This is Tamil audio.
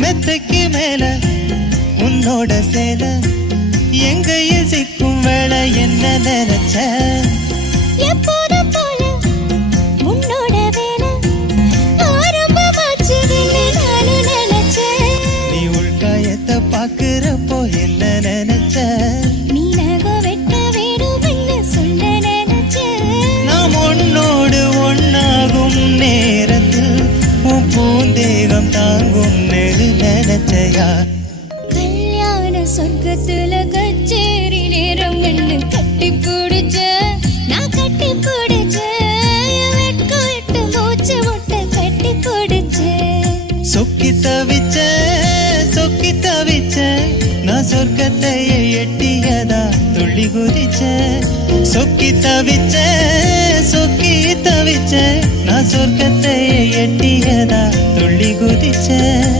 மெத்தைக்கு மேல உன்னோட சேல எங்கையில் சிக்கும் வேலை என்ன நினைச்ச எப்போதும் போல உன்னோட வேலை ஆரம்பமாச்சுதுன்னு நானும் நினைச்சேன். நீ உள்காயத்தை பாக்குறப்போ என்ன நினைச்ச நீ நகம் வெட்ட வேணும்னு சொல்ல நினைச்சேன். நாம் உன்னோடு ஒன்னாகும் நேரத்தில் உன் பூந்தேகம் தாங்கும் நெரு நினைச்சையா கல்யாண சொர்க்கத்துல கச்சேரி நேரம் என்ன கட்டி பிடிச்ச நான் கட்டி பிடிச்ச வெட்கிட்டு மூச்சு முட்டை கட்டி பிடிச்ச சொக்கி தவிச்ச நான் சொர்க்கத்தையே எட்டியதா துள்ளி குதிச்ச சொக்கி தவிச்ச நான் சொர்க்கத்தையே எட்டியதா துள்ளி குதிச்ச